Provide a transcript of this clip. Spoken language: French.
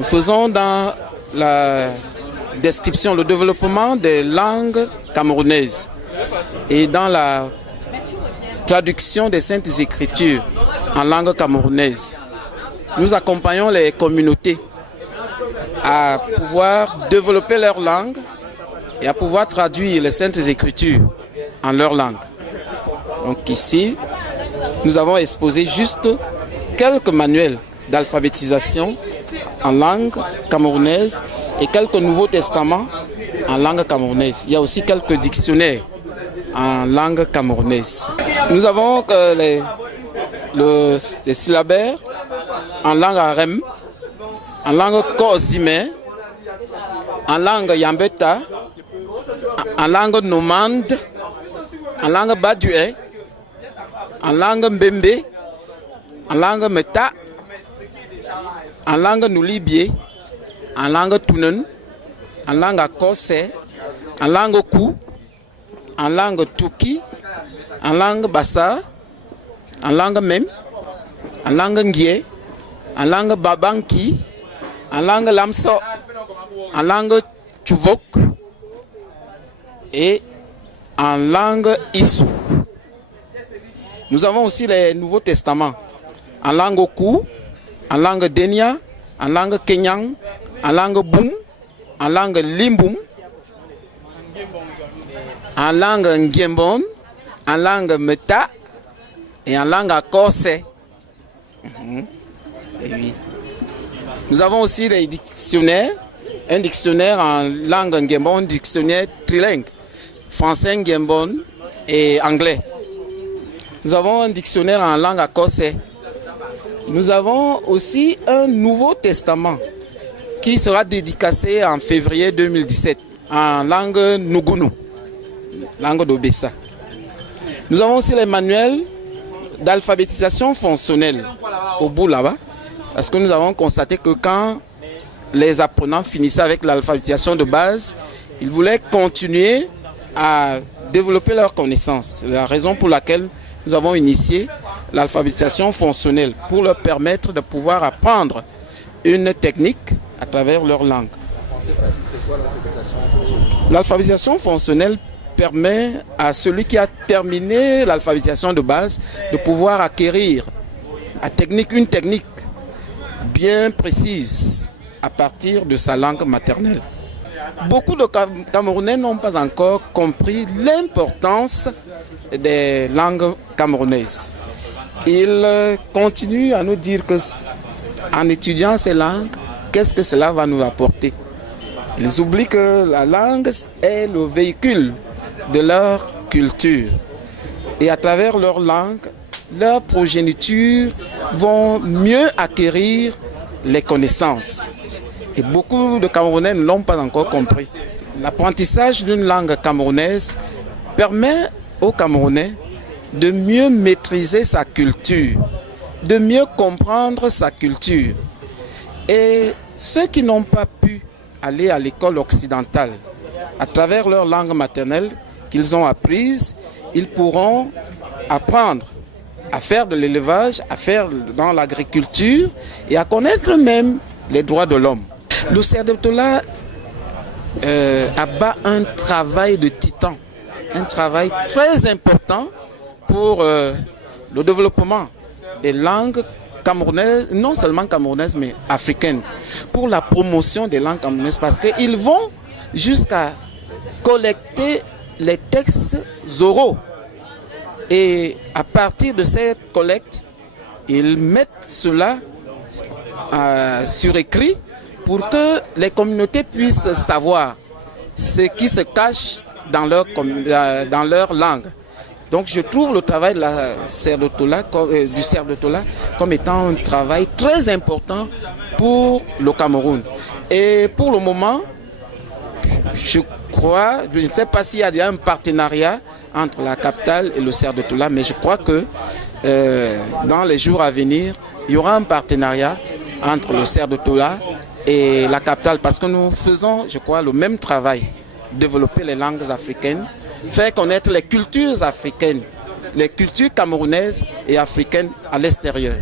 Nous faisons dans la description le développement des langues camerounaises et dans la traduction des Saintes Écritures en langue camerounaise. Nous accompagnons les communautés à pouvoir développer leur langue et à pouvoir traduire les Saintes Écritures en leur langue. Donc ici, nous avons exposé juste quelques manuels d'alphabétisation en langue camerounaise et quelques Nouveaux Testaments en langue camerounaise. Il y a aussi quelques dictionnaires en langue camerounaise. Nous avons les syllabaires en langue arem, en langue kozimé, en langue yambeta, en langue nomande, en langue badué, en langue mbembe, en langue meta, en langue noulibie, en langue tunen, en langue akose, en langue kou, en langue tuki, en langue bassa, en langue mem, en langue ngie, en langue babanki, en langue lamso, en langue tchouvok et en langue issou. Nous avons aussi les Nouveaux Testaments en langue kou, en langue denia, en langue kenyang, en langue boum, en langue limboum, en langue ngiembon, en langue meta et en langue akose. Oui. Nous avons aussi les dictionnaires, un dictionnaire en langue ngiembon, un dictionnaire trilingue, français ngiembon et anglais. Nous avons un dictionnaire en langue akose. Nous avons aussi un Nouveau Testament qui sera dédicacé en février 2017 en langue Nugunu, langue d'Obessa. Nous avons aussi les manuels d'alphabétisation fonctionnelle au bout là-bas, parce que nous avons constaté que quand les apprenants finissaient avec l'alphabétisation de base, ils voulaient continuer à développer leurs connaissances. C'est la raison pour laquelle nous avons initié l'alphabétisation fonctionnelle pour leur permettre de pouvoir apprendre une technique à travers leur langue. L'alphabétisation fonctionnelle permet à celui qui a terminé l'alphabétisation de base de pouvoir acquérir une technique bien précise à partir de sa langue maternelle. Beaucoup de Camerounais n'ont pas encore compris l'importance des langues camerounaises. Ils continuent à nous dire que en étudiant ces langues, qu'est-ce que cela va nous apporter? Ils oublient que la langue est le véhicule de leur culture. Et à travers leur langue, leur progéniture vont mieux acquérir les connaissances. Et beaucoup de Camerounais ne l'ont pas encore compris. L'apprentissage d'une langue camerounaise permet aux Camerounais de mieux maîtriser sa culture, de mieux comprendre sa culture. Et ceux qui n'ont pas pu aller à l'école occidentale, à travers leur langue maternelle qu'ils ont apprise, ils pourront apprendre à faire de l'élevage, à faire dans l'agriculture et à connaître même les droits de l'homme. Le CERDEPTOLA abat un travail de titan, un travail très important pour le développement des langues camerounaises, non seulement camerounaises, mais africaines, pour la promotion des langues camerounaises, parce qu'ils vont jusqu'à collecter les textes oraux. Et à partir de cette collecte, ils mettent cela sur écrit pour que les communautés puissent savoir ce qui se cache dans leur langue. Donc je trouve le travail de la du CERDEPTOLA comme étant un travail très important pour le Cameroun. Et pour le moment, je ne sais pas s'il y a déjà un partenariat entre la capitale et le CERDEPTOLA, mais je crois que dans les jours à venir, il y aura un partenariat entre le CERDEPTOLA et la capitale, parce que nous faisons, je crois, le même travail, développer les langues africaines, faire connaître les cultures africaines, les cultures camerounaises et africaines à l'extérieur.